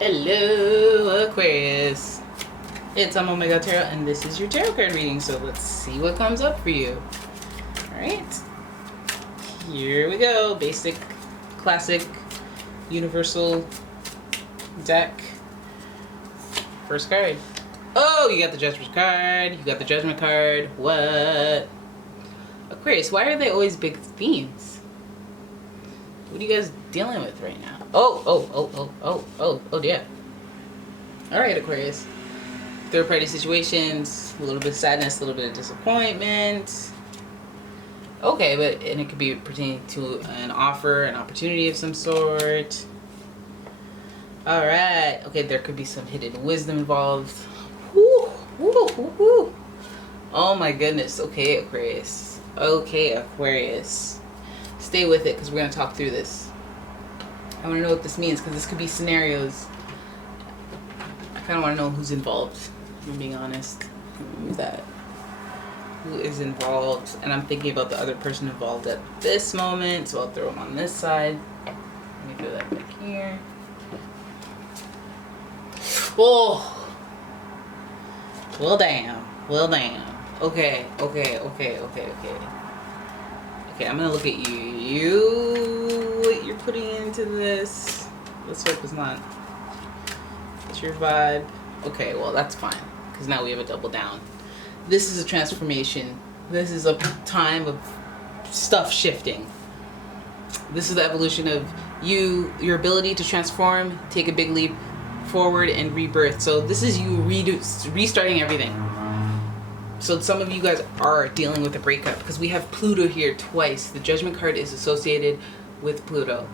Hello, Aquarius. It's OMG and this is your tarot card reading. So let's see what comes up for you. Alright. Here we go. Basic, classic, universal deck. First card. Oh, you got the Judgment card. You got the Judgment card. What? Aquarius, why are they always big themes? What are you guys dealing with right now? Oh dear. Alright, Aquarius. Third party situations, a little bit of sadness, a little bit of disappointment. Okay, and it could be pertaining to an offer, an opportunity of some sort. Alright. Okay, there could be some hidden wisdom involved. Woo, woo, woo, woo. Oh my goodness. Okay, Aquarius. Okay, Aquarius. Stay with it because we're going to talk through this. I want to know what this means because this could be scenarios. I kind of want to know who's involved, if I'm being honest. Remove that. Who is involved? And I'm thinking about the other person involved at this moment, so I'll throw them on this side. Let me throw that back here. Oh! Well, damn. Well, damn. Okay. Okay, I'm gonna look at you. What you're putting into this. Let's hope it's not. It's your vibe. Okay, well, that's fine. Because now we have a double down. This is a transformation. This is a time of stuff shifting. This is the evolution of your ability to transform, take a big leap forward, and rebirth. So this is you restarting everything. So some of you guys are dealing with a breakup because we have Pluto here twice. The Judgment card is associated with Pluto.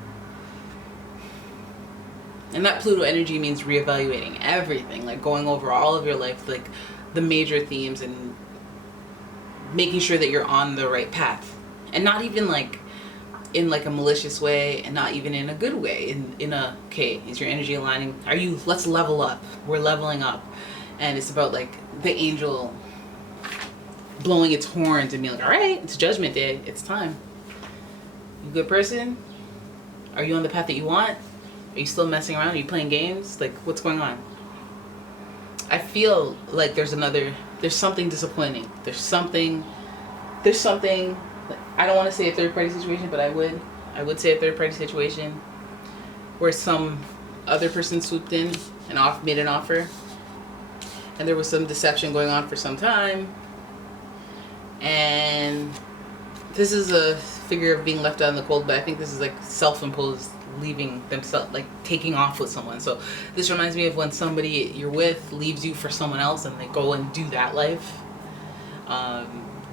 And that Pluto energy means reevaluating everything, like going over all of your life, like the major themes, and making sure that you're on the right path. And not even like in like a malicious way, and not even in a good way. Okay, is your energy aligning? Let's level up. We're leveling up. And it's about like the angel blowing its horns and being like, all right, it's Judgment Day. It's time. You a good person? Are you on the path that you want? Are you still messing around? Are you playing games? Like, what's going on? I feel like there's something disappointing. There's something, I don't want to say a third party situation, but I would say a third party situation where some other person swooped in and made an offer. And there was some deception going on for some time. And this is a figure of being left out in the cold, but I think this is like self-imposed leaving themselves, like taking off with someone. So this reminds me of when somebody you're with leaves you for someone else and they go and do that life.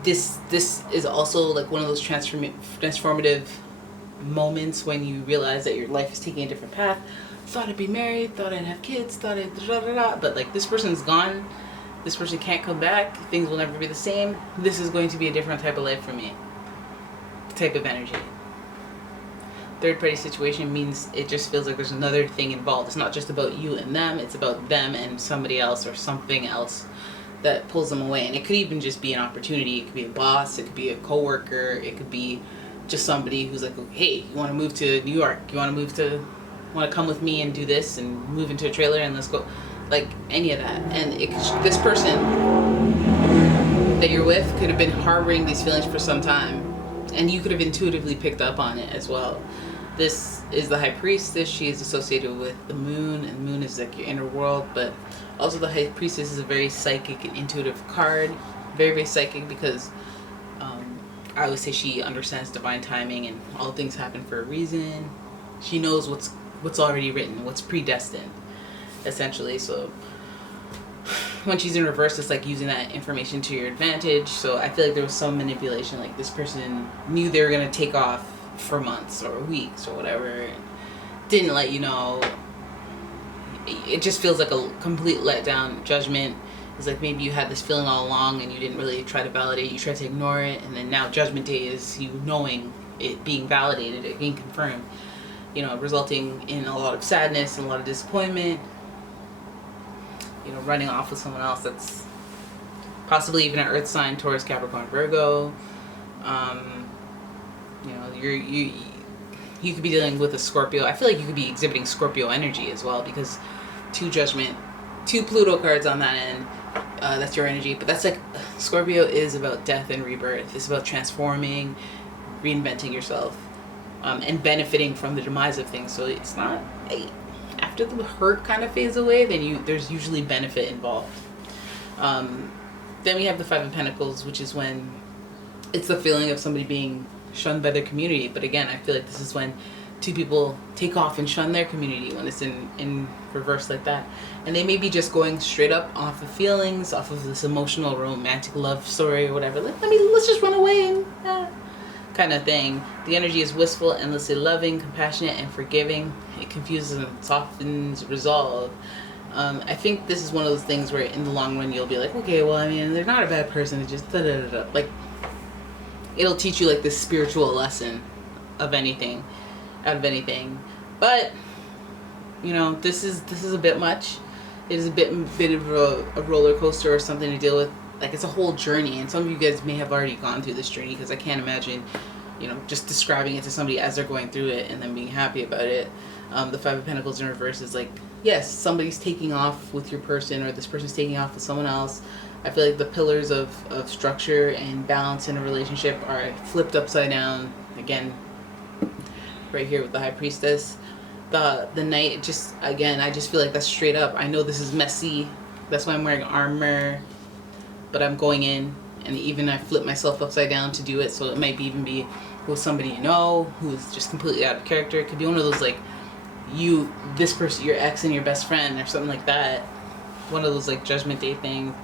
This is also like one of those transformative moments when you realize that your life is taking a different path. Thought I'd be married, thought I'd have kids, thought I'd but like this person's gone. This person can't come back. Things will never be the same. This is going to be a different type of life for me. Type of energy. Third party situation means it just feels like there's another thing involved. It's not just about you and them. It's about them and somebody else or something else that pulls them away. And it could even just be an opportunity. It could be a boss. It could be a coworker. It could be just somebody who's like, hey, you want to move to New York? You want to come with me and do this and move into a trailer and let's go. Like any of that. And this person that you're with could have been harboring these feelings for some time, and you could have intuitively picked up on it as well. This is the High Priestess. She is associated with the moon, and the moon is like your inner world, but also the High Priestess is a very psychic and intuitive card. Very, very psychic because I always say she understands divine timing and all things happen for a reason. She knows what's already written, what's predestined, essentially. So when she's in reverse, it's like using that information to your advantage. So I feel like there was some manipulation, like this person knew they were going to take off for months or weeks or whatever, and didn't let you know. It just feels like a complete letdown. Judgment is like maybe you had this feeling all along and you didn't really try to validate, you tried to ignore it, and then now Judgment Day is you knowing it being validated, it being confirmed, resulting in a lot of sadness and a lot of disappointment. Running off with someone else that's possibly even an earth sign, Taurus, Capricorn, Virgo. You could be dealing with a Scorpio. I feel like you could be exhibiting Scorpio energy as well, because 2 Judgment, 2 Pluto cards on that end. That's your energy. But that's like, Scorpio is about death and rebirth. It's about transforming, reinventing yourself, and benefiting from the demise of things. So it's not, hey, after the hurt kind of fades away, then there's usually benefit involved. Then we have the 5 of Pentacles, which is when it's the feeling of somebody being shunned by their community. But again, I feel like this is when 2 people take off and shun their community, when it's in reverse like that. And they may be just going straight up off of feelings, off of this emotional romantic love story or whatever. Let's just run away and kind of thing. The energy is wistful, endlessly loving, compassionate, and forgiving. It confuses and softens resolve. I think this is one of those things where in the long run you'll be like, okay, well, I mean, they're not a bad person. It's just da-da-da-da. Like, it'll teach you like this spiritual lesson of anything, out of anything. But, you know, this is a bit much. It is a bit of a roller coaster or something to deal with. Like, it's a whole journey, and some of you guys may have already gone through this journey, because I can't imagine, you know, just describing it to somebody as they're going through it and then being happy about it. The 5 of Pentacles in reverse is like, yes, somebody's taking off with your person, or this person's taking off with someone else. I feel like the pillars of structure and balance in a relationship are flipped upside down. Again, right here with the High Priestess. The Knight, just, again, I just feel like that's straight up. I know this is messy. That's why I'm wearing armor. But I'm going in, and even I flip myself upside down to do it. So it might even be with somebody you know who's just completely out of character. It could be one of those, like, this person, your ex and your best friend, or something like that. One of those, like, Judgment Day things.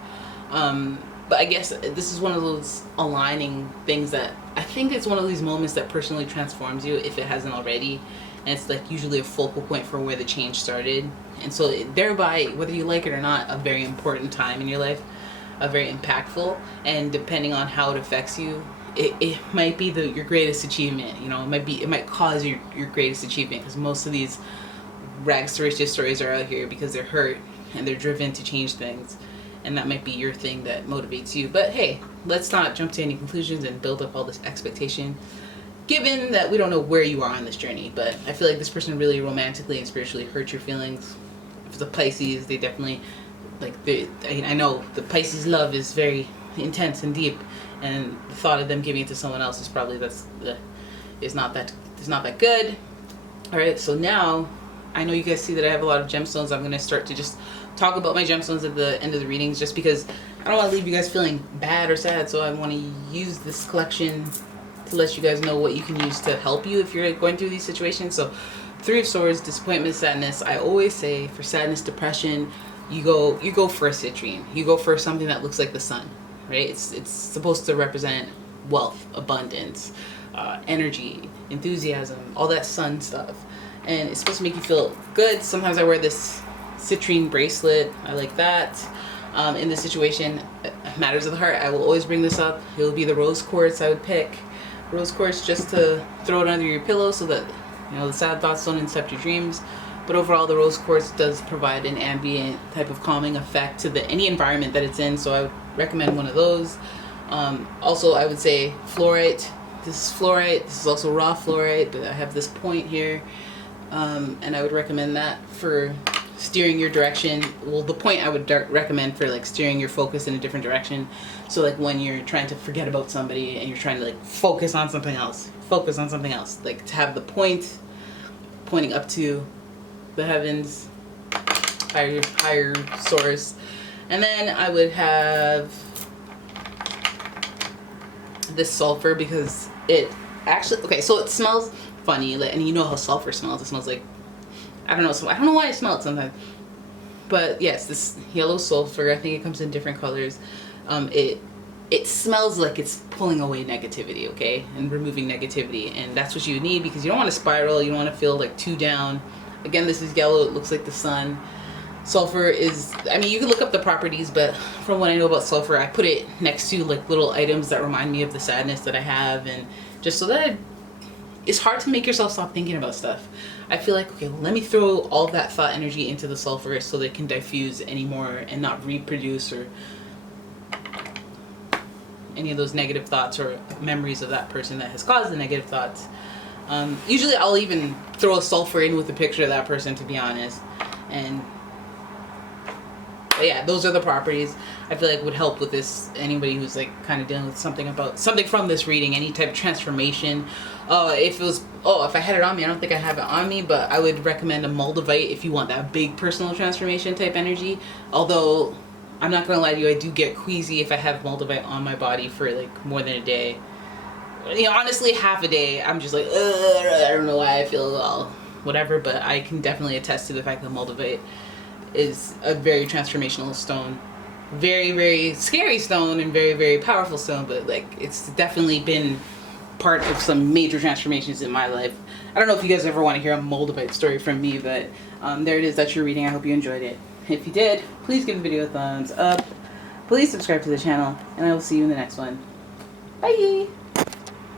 But I guess this is one of those aligning things that I think it's one of these moments that personally transforms you, if it hasn't already. And it's like usually a focal point for where the change started. And so thereby, whether you like it or not, a very important time in your life, a very impactful, and depending on how it affects you, it might be your greatest achievement. You know, it might cause your greatest achievement, because most of these rags to riches stories are out here because they're hurt and they're driven to change things, and that might be your thing that motivates you. But hey, let's not jump to any conclusions and build up all this expectation, given that we don't know where you are on this journey. But I feel like this person really romantically and spiritually hurt your feelings. If it's a Pisces, they definitely, like, I know the Pisces love is very intense and deep, and the thought of them giving it to someone else is probably is not that good. All right, so now I know you guys see that I have a lot of gemstones. I'm going to start to just talk about my gemstones at the end of the readings, just because I don't want to leave you guys feeling bad or sad. So I want to use this collection to let you guys know what you can use to help you if you're going through these situations. So 3 of Swords, disappointment, sadness. I always say for sadness, depression, you go for a citrine. You go for something that looks like the sun, right? It's supposed to represent wealth, abundance, energy, enthusiasm, all that sun stuff. And it's supposed to make you feel good. Sometimes I wear this citrine bracelet. I like that. In this situation, matters of the heart, I will always bring this up. It will be the rose quartz I would pick. Rose quartz, just to throw it under your pillow so that, you know, the sad thoughts don't incept your dreams. But overall, the rose quartz does provide an ambient type of calming effect to any environment that it's in. So I would recommend one of those. Also, I would say fluorite. This is fluorite. This is also raw fluorite, but I have this point here. And I would recommend that for steering your direction. Well, the point I would recommend for, like, steering your focus in a different direction. So, like, when you're trying to forget about somebody and you're trying to, like, focus on something else, like, to have the point pointing up to the heavens, higher source. And then I would have this sulfur, because it actually, okay, so it smells funny, and you know how sulfur smells. It smells like, I don't know, so I don't know why I smell it sometimes. But yes, this yellow sulfur, I think it comes in different colors. It smells like it's pulling away negativity, okay? And removing negativity. And that's what you need, because you don't want to spiral, you don't want to feel like too down. Again, this is yellow, it looks like the sun. Sulfur is, I mean, you can look up the properties, but from what I know about sulfur, I put it next to, like, little items that remind me of the sadness that I have, and just so that it's hard to make yourself stop thinking about stuff. I feel like, okay, well, let me throw all that thought energy into the sulfur so that it can diffuse anymore and not reproduce or any of those negative thoughts or memories of that person that has caused the negative thoughts. Usually I'll even throw a sulfur in with a picture of that person, to be honest. And But yeah, those are the properties I feel like would help with this. Anybody who's like kind of dealing with something from this reading, any type of transformation. If I had it on me, I don't think I have it on me, but I would recommend a Moldavite if you want that big personal transformation type energy. Although, I'm not gonna lie to you, I do get queasy if I have Moldavite on my body for like more than a day. You know, honestly, half a day, I'm just like, I don't know why I feel all whatever, but I can definitely attest to the fact that Moldavite is a very transformational stone. Very, very scary stone and very, very powerful stone, but like it's definitely been part of some major transformations in my life. I don't know if you guys ever want to hear a Moldavite story from me, but there it is. That's your reading. I hope you enjoyed it. If you did, please give the video a thumbs up. Please subscribe to the channel, and I will see you in the next one. Bye!